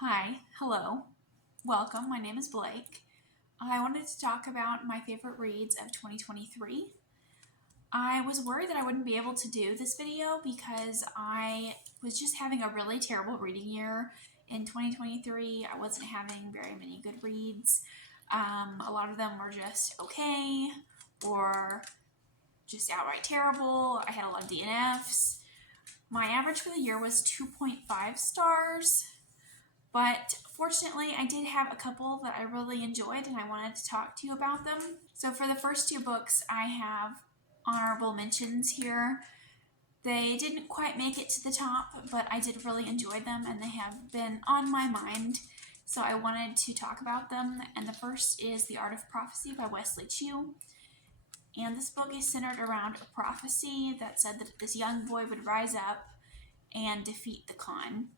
Hi, hello, welcome. My name is Blake. I wanted to talk about my favorite reads of 2023. I was worried that I wouldn't be able to do this video because I was just having a really terrible reading year in 2023. I wasn't having very many good reads. A lot of them were just okay or just outright terrible. I had a lot of DNFs. My average for the year was 2.5 stars. But fortunately, I did have a couple that I really enjoyed and I wanted to talk to you about them. So for the first two books, I have honorable mentions here. They didn't quite make it to the top, but I did really enjoy them and they have been on my mind. So I wanted to talk about them. And the first is The Art of Prophecy by Wesley Chu. And this book is centered around a prophecy that said that this young boy would rise up and defeat the Khan.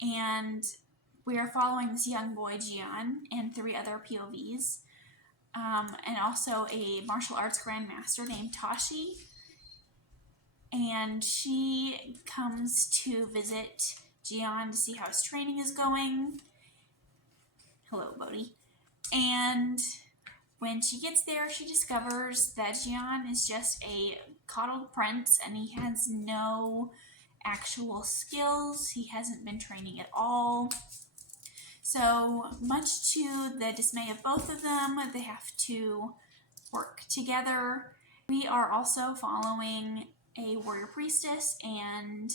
And we are following this young boy, Jian, and three other POVs, and also a martial arts grandmaster named Tashi. And she comes to visit Jian to see how his training is going. Hello, Bodhi. And when she gets there, she discovers that Jian is just a coddled prince and he has no actual skills. He hasn't been training at all. So much to the dismay of both of them, they have to work together. We are also following a warrior priestess and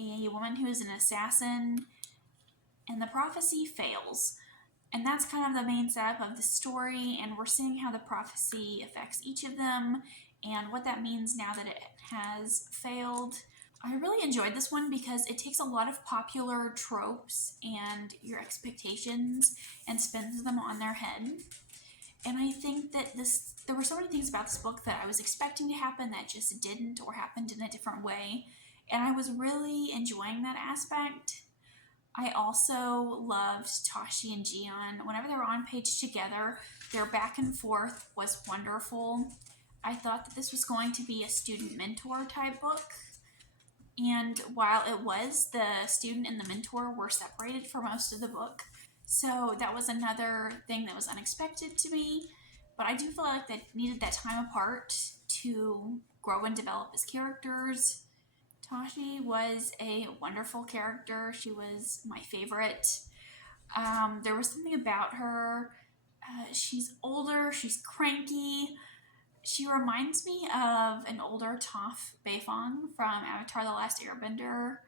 a woman who is an assassin, and the prophecy fails. And that's kind of the main setup of the story, and we're seeing how the prophecy affects each of them and what that means now that it has failed. I really enjoyed this one because it takes a lot of popular tropes and your expectations and spins them on their head. And I think that there were so many things about this book that I was expecting to happen that just didn't or happened in a different way. And I was really enjoying that aspect. I also loved Tashi and Jian. Whenever they were on page together, their back and forth was wonderful. I thought that this was going to be a student mentor type book. And while it was, the student and the mentor were separated for most of the book. So that was another thing that was unexpected to me. But I do feel like they needed that time apart to grow and develop as characters. Tashi was a wonderful character. She was my favorite. There was something about her. She's older, she's cranky. She reminds me of an older Toph Beifong from Avatar The Last Airbender,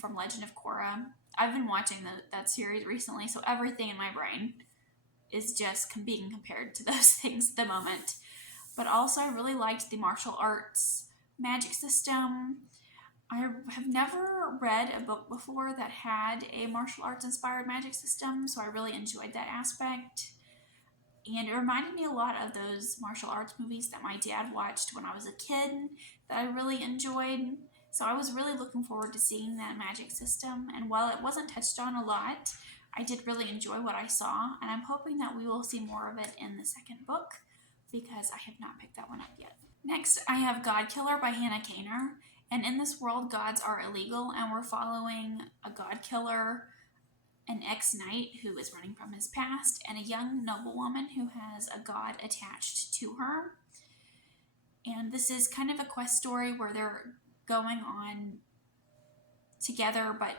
from Legend of Korra. I've been watching that series recently, so everything in my brain is just being compared to those things at the moment. But also, I really liked the martial arts magic system. I have never read a book before that had a martial arts inspired magic system, so I really enjoyed that aspect. And it reminded me a lot of those martial arts movies that my dad watched when I was a kid that I really enjoyed. So I was really looking forward to seeing that magic system. And while it wasn't touched on a lot, I did really enjoy what I saw. And I'm hoping that we will see more of it in the second book because I have not picked that one up yet. Next, I have Godkiller by Hannah Kaner. And in this world, gods are illegal, and we're following a godkiller, an ex-knight who is running from his past, and a young noblewoman who has a god attached to her. And this is kind of a quest story where they're going on together but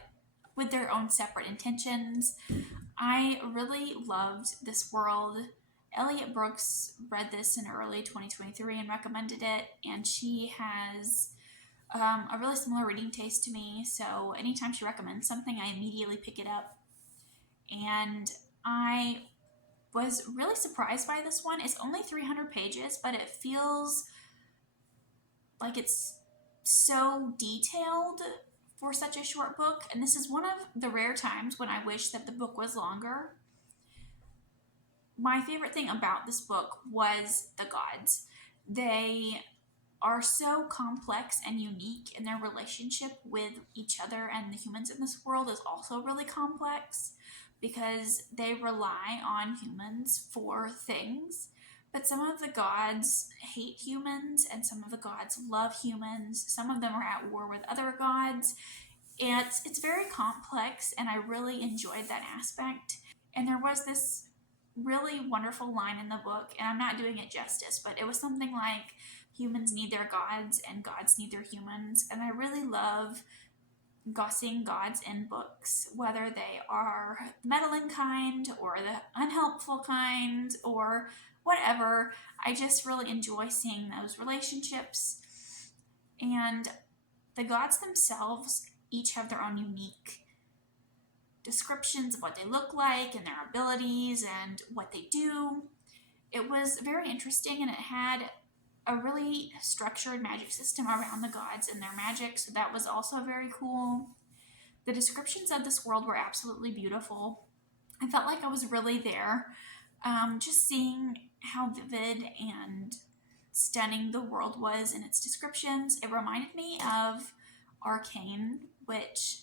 with their own separate intentions. I really loved this world. Elliot Brooks read this in early 2023 and recommended it, and she has a really similar reading taste to me, so anytime she recommends something, I immediately pick it up. And I was really surprised by this one. It's only 300 pages, but it feels like it's so detailed for such a short book. And this is one of the rare times when I wish that the book was longer. My favorite thing about this book was the gods. They are so complex and unique, and their relationship with each other and the humans in this world is also really complex because they rely on humans for things. But some of the gods hate humans and some of the gods love humans. Some of them are at war with other gods. It's very complex, and I really enjoyed that aspect. And there was this really wonderful line in the book, and I'm not doing it justice, but it was something like, humans need their gods and gods need their humans. And I really love seeing gods in books, whether they are the meddling kind or the unhelpful kind or whatever. I just really enjoy seeing those relationships. And the gods themselves each have their own unique descriptions of what they look like and their abilities and what they do. It was very interesting, and it had a really structured magic system around the gods and their magic, so that was also very cool. The descriptions of this world were absolutely beautiful. I felt like I was really there, just seeing how vivid and stunning the world was in its descriptions. It reminded me of Arcane, which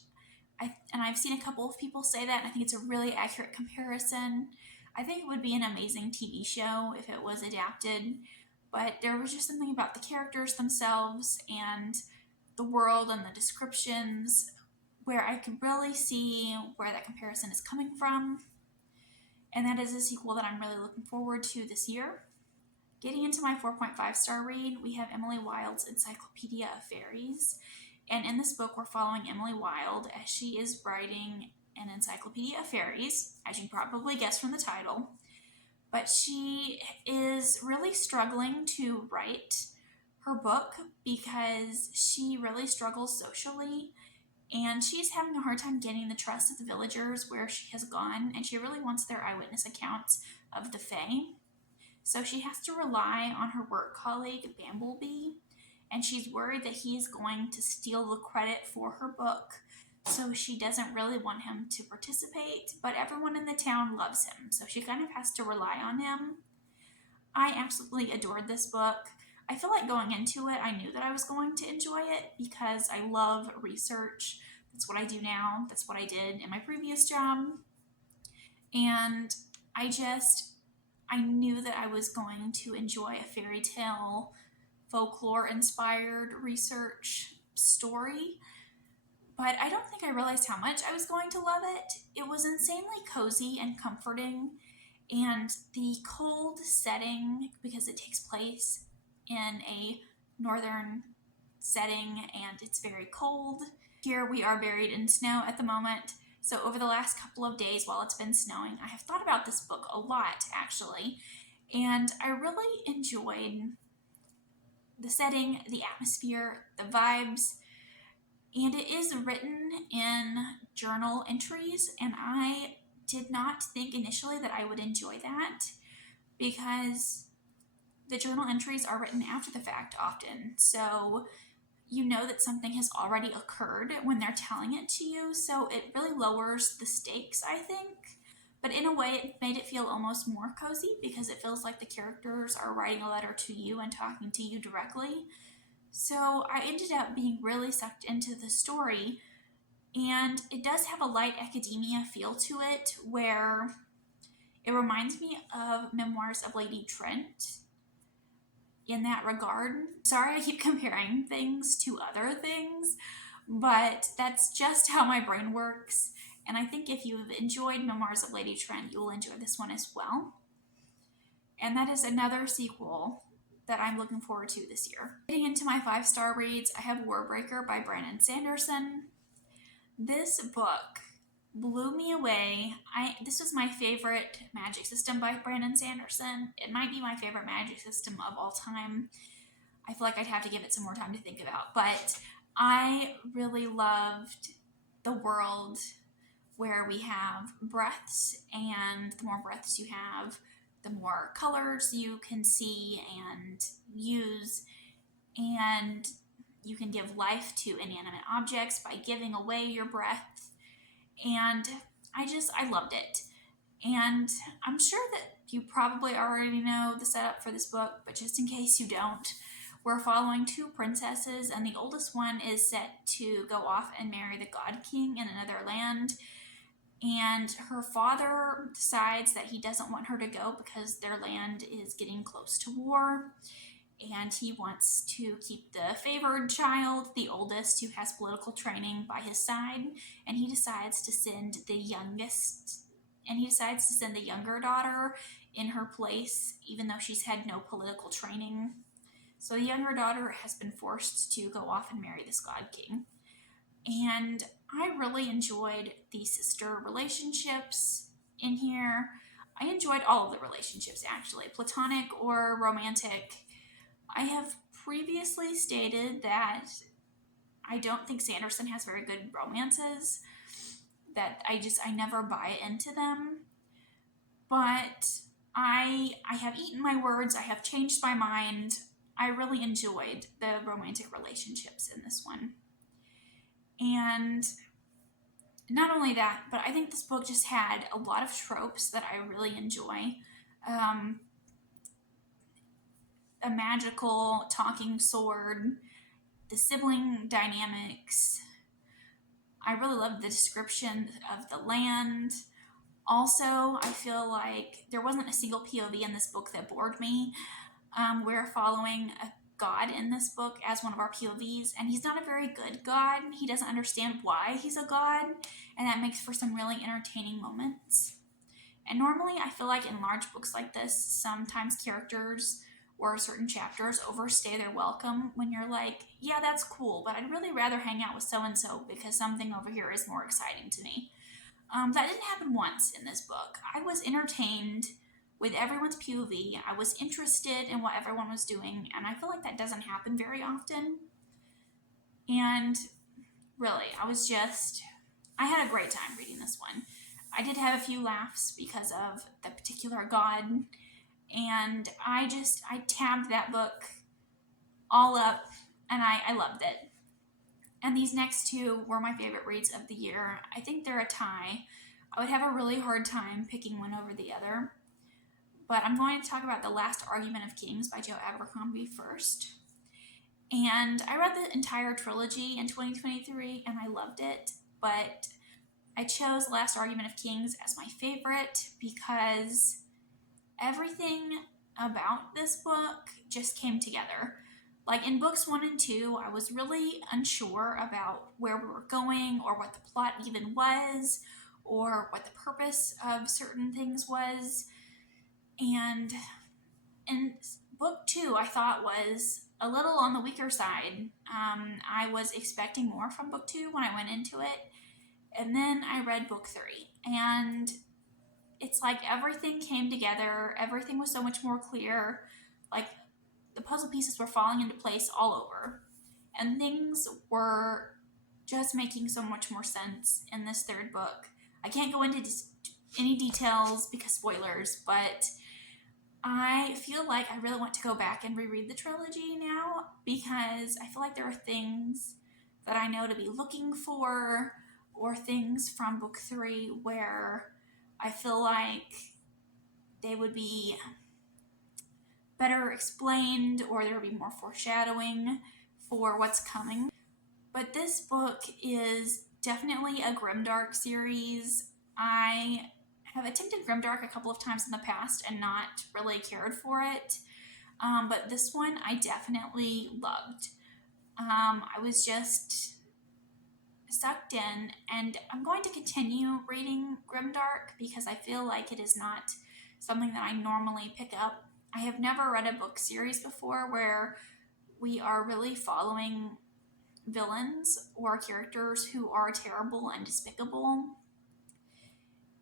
I've seen a couple of people say that, and I think it's a really accurate comparison. I think it would be an amazing TV show if it was adapted, but there was just something about the characters themselves and the world and the descriptions where I could really see where that comparison is coming from. And that is a sequel that I'm really looking forward to this year. Getting into my 4.5 star read, we have Emily Wilde's Encyclopaedia of Fairies. And in this book, we're following Emily Wilde as she is writing an Encyclopedia of Fairies, as you probably guessed from the title. But she is really struggling to write her book because she really struggles socially, and she's having a hard time getting the trust of the villagers where she has gone, and she really wants their eyewitness accounts of the Fae. So she has to rely on her work colleague, Bamblebee, and she's worried that he's going to steal the credit for her book, so she doesn't really want him to participate, but everyone in the town loves him, so she kind of has to rely on him. I absolutely adored this book. I feel like going into it, I knew that I was going to enjoy it because I love research. That's what I do now. That's what I did in my previous job. And I knew that I was going to enjoy a fairy tale, folklore-inspired research story. But I don't think I realized how much I was going to love it. It was insanely cozy and comforting, and the cold setting, because it takes place in a northern setting and it's very cold. Here we are buried in snow at the moment. So over the last couple of days while it's been snowing, I have thought about this book a lot, actually, and I really enjoyed the setting, the atmosphere, the vibes. And it is written in journal entries, and I did not think initially that I would enjoy that because the journal entries are written after the fact often. So you know that something has already occurred when they're telling it to you, so it really lowers the stakes, I think. But in a way, it made it feel almost more cozy because it feels like the characters are writing a letter to you and talking to you directly. So I ended up being really sucked into the story, and it does have a light academia feel to it where it reminds me of Memoirs of Lady Trent in that regard. Sorry I keep comparing things to other things, but that's just how my brain works, and I think if you've enjoyed Memoirs of Lady Trent, you will enjoy this one as well. And that is another sequel that I'm looking forward to this year. Getting into my 5-star reads, I have Warbreaker by Brandon Sanderson. This book blew me away. This was my favorite magic system by Brandon Sanderson. It might be my favorite magic system of all time. I feel like I'd have to give it some more time to think about, but I really loved the world where we have breaths, and the more breaths you have, the more colors you can see and use, and you can give life to inanimate objects by giving away your breath. And I loved it. And I'm sure that you probably already know the setup for this book, but just in case you don't, we're following 2 princesses, and the oldest one is set to go off and marry the God King in another land. And her father decides that he doesn't want her to go because their land is getting close to war. and he wants to keep the favored child, the oldest, who has political training, by his side, and he decides to send the younger daughter in her place, even though she's had no political training. So the younger daughter has been forced to go off and marry this God King. And I really enjoyed the sister relationships in here. I enjoyed all of the relationships, actually, platonic or romantic. I have previously stated that I don't think Sanderson has very good romances, that I never buy into them. But I have eaten my words, I have changed my mind. I really enjoyed the romantic relationships in this one. And not only that, but I think this book just had a lot of tropes that I really enjoy. A magical talking sword, the sibling dynamics. I really love the description of the land. Also, I feel like there wasn't a single POV in this book that bored me. We're following a god in this book as one of our POVs, and he's not a very good god. He doesn't understand why he's a god, and that makes for some really entertaining moments. And normally, I feel like in large books like this, sometimes characters or certain chapters overstay their welcome when you're like, yeah, that's cool, but I'd really rather hang out with so-and-so because something over here is more exciting to me. That didn't happen once in this book. I was entertained with everyone's POV. I was interested in what everyone was doing, and I feel like that doesn't happen very often. And really, I had a great time reading this one. I did have a few laughs because of the particular god, and I tabbed that book all up, and I loved it. And these next two were my favorite reads of the year. I think they're a tie. I would have a really hard time picking one over the other. But I'm going to talk about The Last Argument of Kings by Joe Abercrombie first. And I read the entire trilogy in 2023, and I loved it. But I chose The Last Argument of Kings as my favorite because everything about this book just came together. Like in books 1 and 2, I was really unsure about where we were going or what the plot even was or what the purpose of certain things was. And in book 2, I thought was a little on the weaker side. I was expecting more from book 2 when I went into it. And then I read book 3, and it's like everything came together. Everything was so much more clear. Like the puzzle pieces were falling into place all over, and things were just making so much more sense in this third book. I can't go into any details because spoilers, but I feel like I really want to go back and reread the trilogy now because I feel like there are things that I know to be looking for, or things from book 3 where I feel like they would be better explained, or there would be more foreshadowing for what's coming. But this book is definitely a grimdark series. I have attempted grimdark a couple of times in the past and not really cared for it. But this one I definitely loved. I was just sucked in, and I'm going to continue reading grimdark because I feel like it is not something that I normally pick up. I have never read a book series before where we are really following villains or characters who are terrible and despicable.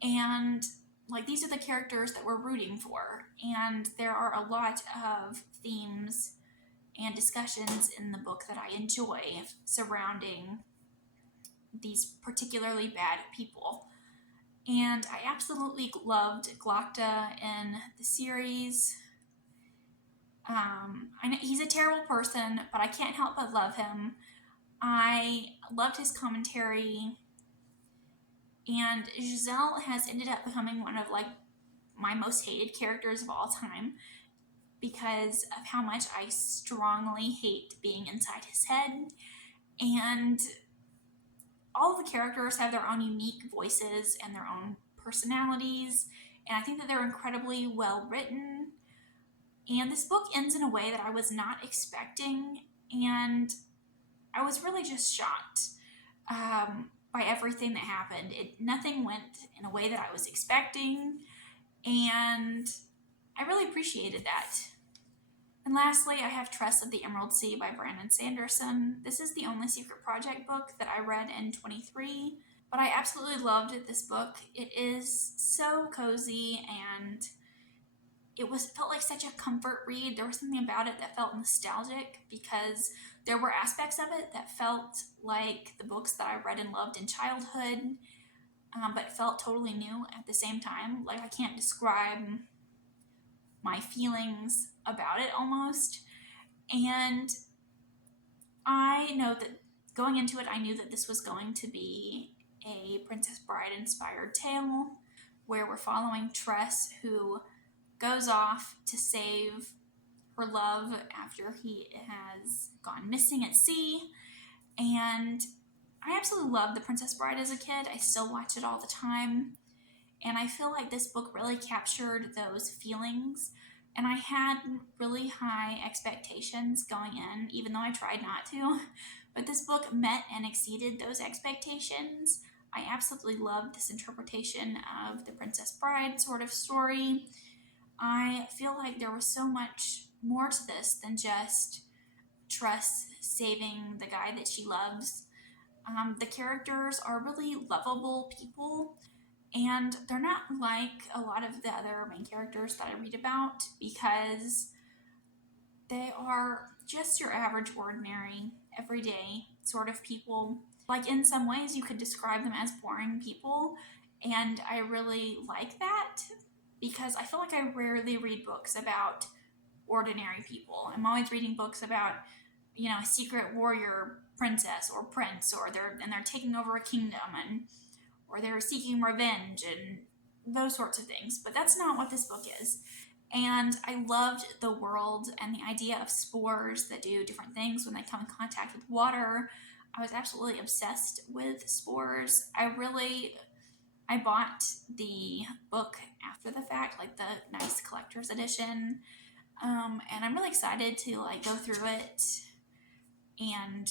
And like these are the characters that we're rooting for. And there are a lot of themes and discussions in the book that I enjoy surrounding these particularly bad people. And I absolutely loved Glokta in the series. I know he's a terrible person, but I can't help but love him. I loved his commentary, and Giselle has ended up becoming one of like my most hated characters of all time because of how much I strongly hate being inside his head. And all of the characters have their own unique voices and their own personalities, and I think that they're incredibly well written. And this book ends in a way that I was not expecting, and I was really just shocked by everything that happened. Nothing went in a way that I was expecting, and I really appreciated that. And lastly, I have Tress of the Emerald Sea by Brandon Sanderson. This is the only Secret Project book that I read in 23, but I absolutely loved this book. It is so cozy, and felt like such a comfort read. There was something about it that felt nostalgic because there were aspects of it that felt like the books that I read and loved in childhood, but felt totally new at the same time. Like, I can't describe my feelings about it almost. And I know that going into it, I knew that this was going to be a Princess Bride inspired tale where we're following Tress, who goes off to save her love after he has gone missing at sea. And I absolutely loved The Princess Bride as a kid. I still watch it all the time. And I feel like this book really captured those feelings. And I had really high expectations going in, even though I tried not to. But this book met and exceeded those expectations. I absolutely loved this interpretation of the Princess Bride sort of story. I feel like there was so much more to this than just Tress saving the guy that she loves. The characters are really lovable people, and they're not like a lot of the other main characters that I read about, because they are just your average, ordinary, everyday sort of people. Like, in some ways you could describe them as boring people, and I really like that because I feel like I rarely read books about ordinary people. I'm always reading books about, a secret warrior princess or prince, or they're taking over a kingdom, or they're seeking revenge and those sorts of things. But that's not what this book is. And I loved the world and the idea of spores that do different things when they come in contact with water. I was absolutely obsessed with spores. I bought the book after the fact, like the nice collector's edition. And I'm really excited to go through it and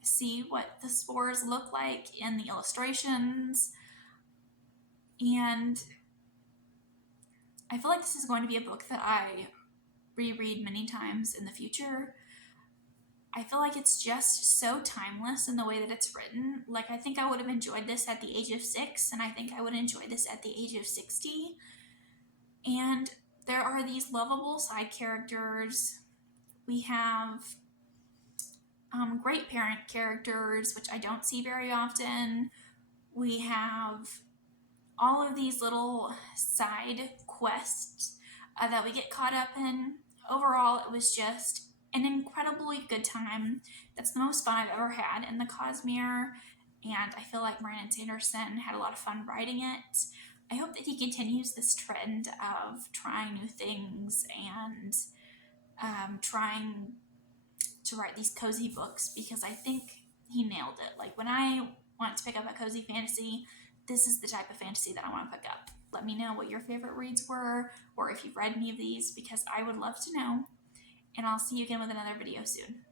see what the spores look like in the illustrations. And I feel like this is going to be a book that I reread many times in the future. I feel like it's just so timeless in the way that it's written. Like, I think I would have enjoyed this at the age of 6, and I think I would enjoy this at the age of 60. And there are these lovable side characters. We have great parent characters, which I don't see very often. We have all of these little side quests that we get caught up in. Overall, it was just an incredibly good time. That's the most fun I've ever had in the Cosmere, and I feel like Brandon Sanderson had a lot of fun writing it. I hope that he continues this trend of trying new things and trying to write these cozy books, because I think he nailed it. Like, when I want to pick up a cozy fantasy, this is the type of fantasy that I want to pick up. Let me know what your favorite reads were, or if you've read any of these, because I would love to know. And I'll see you again with another video soon.